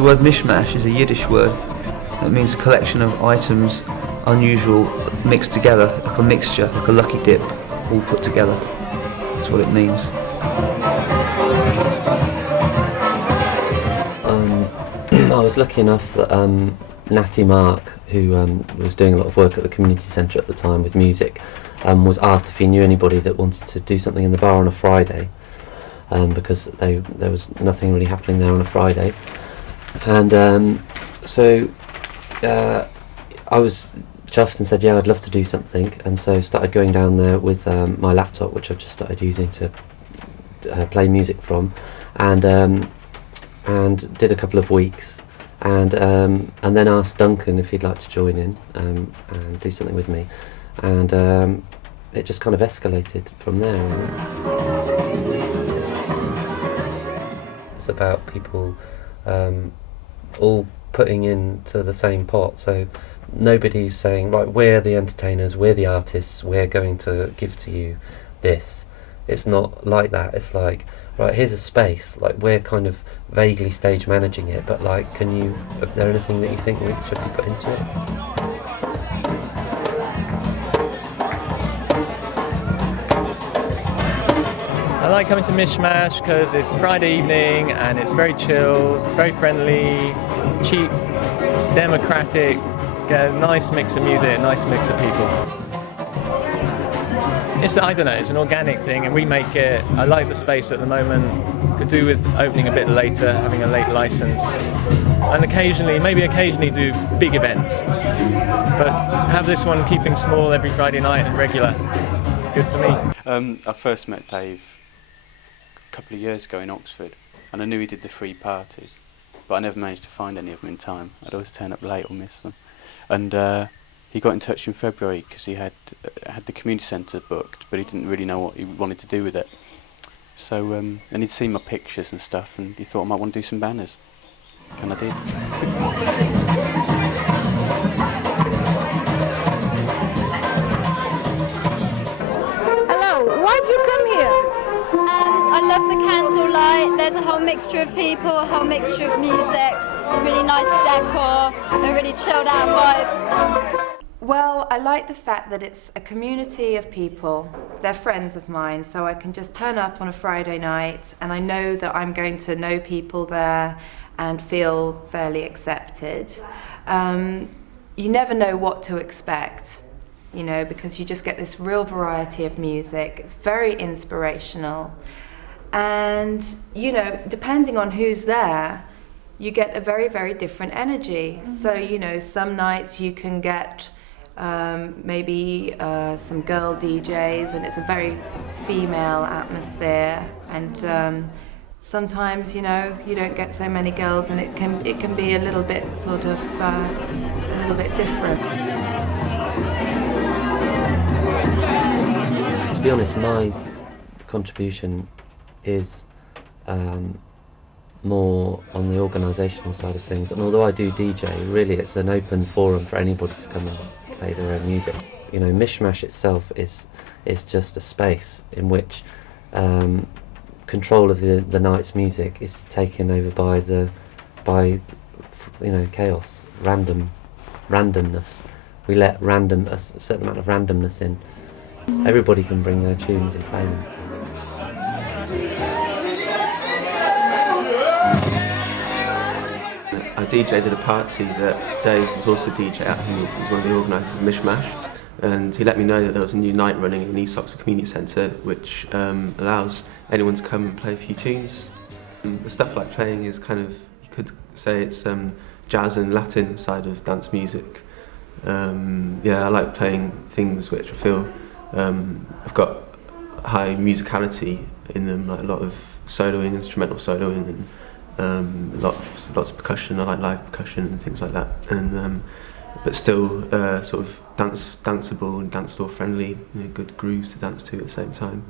The word Mish MAsh is a Yiddish word that means a collection of items unusual mixed together, like a mixture, like a lucky dip, all put together. That's what it means. I was lucky enough that Natty Mark, who was doing a lot of work at the community centre at the time with music, was asked if he knew anybody that wanted to do something in the bar on a Friday, because there was nothing really happening there on a Friday. And so I was chuffed and said, yeah, I'd love to do something, and so started going down there with my laptop, which I've just started using to play music from, and did a couple of weeks, and then asked Duncan if he'd like to join in and do something with me, and it just kind of escalated from there. It's about people all putting into the same pot, so nobody's saying, right, we're the entertainers, we're the artists, we're going to give to you this. It's not like that. It's like, right, here's a space, like we're kind of vaguely stage managing it, but like, is there anything that you think we should be put into it? I like coming to Mish MAsh because it's Friday evening and it's very chill, very friendly, cheap, democratic, a nice mix of music, a nice mix of people. It's, I don't know, it's an organic thing and we make it. I like the space at the moment. Could do with opening a bit later, having a late license, and maybe occasionally do big events. But have this one keeping small every Friday night and regular. It's good for me. I first met Dave a couple of years ago in Oxford, and I knew he did the free parties, but I never managed to find any of them in time. I'd always turn up late or miss them. And he got in touch in February because he had the community centre booked, but he didn't really know what he wanted to do with it. So, and he'd seen my pictures and stuff, and he thought I might want to do some banners. And I did. Hello, why'd you come here? I love the candlelight. There's a whole mixture of people, a whole mixture of music, a really nice decor, a really chilled out vibe. Well, I like the fact that it's a community of people. They're friends of mine, so I can just turn up on a Friday night and I know that I'm going to know people there and feel fairly accepted. You never know what to expect, you know, because you just get this real variety of music. It's very inspirational. And, you know, depending on who's there, you get a very, very different energy. Mm-hmm. So, you know, some nights you can get maybe some girl DJs and it's a very female atmosphere, and sometimes, you know, you don't get so many girls and it can be a little bit sort of a little bit different. To be honest, my contribution is more on the organisational side of things, and although I do DJ, really it's an open forum for anybody to come and play their own music. You know, Mish MAsh itself is just a space in which control of the night's music is taken over by chaos, randomness. We let a certain amount of randomness in. Everybody can bring their tunes and play them. I DJ'd at a party that Dave was also a DJ at, who was one of the organisers of Mish MAsh, and he let me know that there was a new night running in East Oxford Community Centre which allows anyone to come and play a few tunes. And the stuff I like playing is kind of, you could say it's jazz and Latin side of dance music. Yeah, I like playing things which I feel have got high musicality in them, like a lot of soloing, instrumental soloing, and lots of percussion. I like live percussion and things like that, and but still sort of danceable and dance floor friendly, you know, good grooves to dance to at the same time.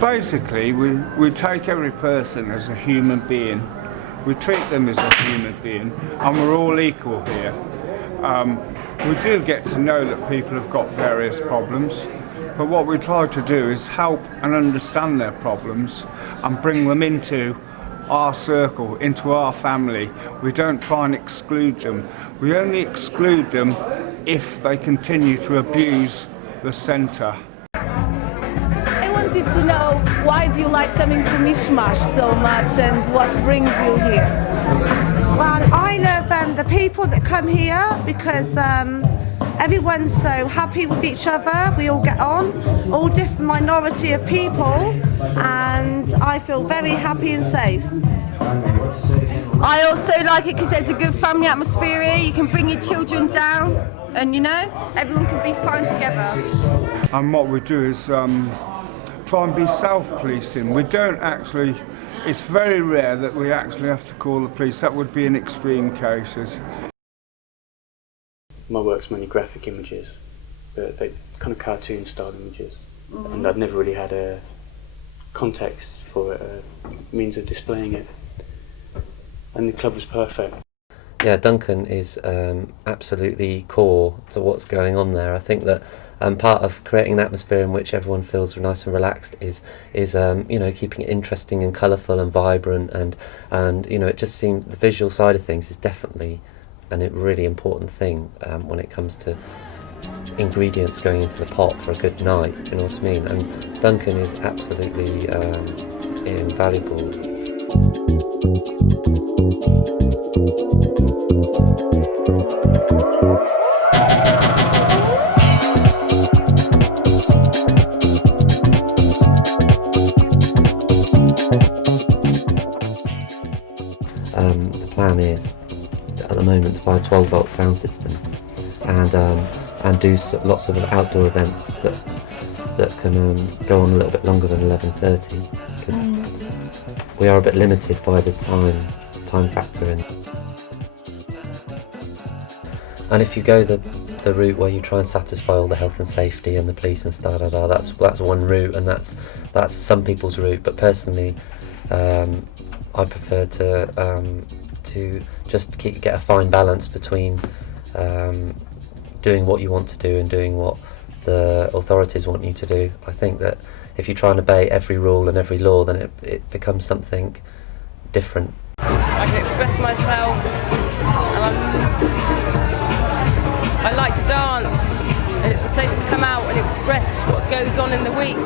Basically, we take every person as a human being. We treat them as a human being, and we're all equal here. We do get to know that people have got various problems, but what we try to do is help and understand their problems and bring them into our circle, into our family. We don't try and exclude them. We only exclude them if they continue to abuse the centre. I wanted to know, why do you like coming to Mish MAsh so much and what brings you here? Well, I love the people that come here because everyone's so happy with each other. We all get on, all different minority of people, and I feel very happy and safe. I also like it because there's a good family atmosphere here. You can bring your children down and, you know, everyone can be fun together. And what we do is try and be self-policing. We don't actually, it's very rare that we actually have to call the police. That would be in extreme cases. My work's mainly graphic images, but they kind of cartoon style images, and I'd never really had a context for it, a means of displaying it, and the club was perfect. Yeah, Duncan is absolutely core to what's going on there. I think that part of creating an atmosphere in which everyone feels nice and relaxed is you know, keeping it interesting and colourful and vibrant, and you know, it just seems the visual side of things is definitely a really important thing when it comes to ingredients going into the pot for a good night, you know what I mean? And Duncan is absolutely invaluable. The plan is, at the moment, to buy a 12-volt sound system and do lots of outdoor events that can go on a little bit longer than 11:30, because we are a bit limited by the time factor in. And if you go the route where you try and satisfy all the health and safety and the police and stuff, that's one route, and that's some people's route. But personally, I prefer to just get a fine balance between doing what you want to do and doing what the authorities want you to do. I think that if you try and obey every rule and every law, then it becomes something different. I can express myself, and I like to dance, and it's a place to come out and express what goes on in the week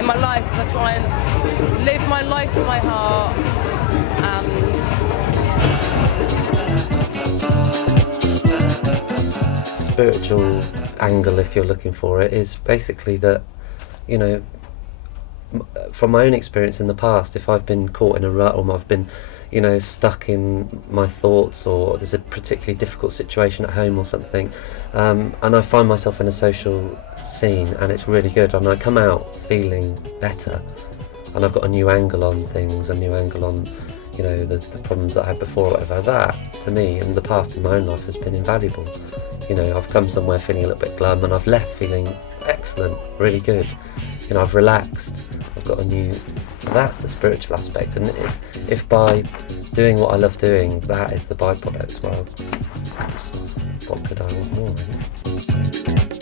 in my life. I try and live my life with my heart. Spiritual angle, if you're looking for it, is basically that, you know, from my own experience in the past, if I've been caught in a rut or I've been, you know, stuck in my thoughts, or there's a particularly difficult situation at home or something, and I find myself in a social scene and it's really good, and I come out feeling better, and I've got a new angle on things, a new angle on, you know, the problems that I had before, whatever. That, to me, in the past in my own life, has been invaluable. You know, I've come somewhere feeling a little bit glum, and I've left feeling excellent, really good. You know, I've relaxed, I've got a new... That's the spiritual aspect, and if by doing what I love doing, that is the byproduct, well, what could I want more, really?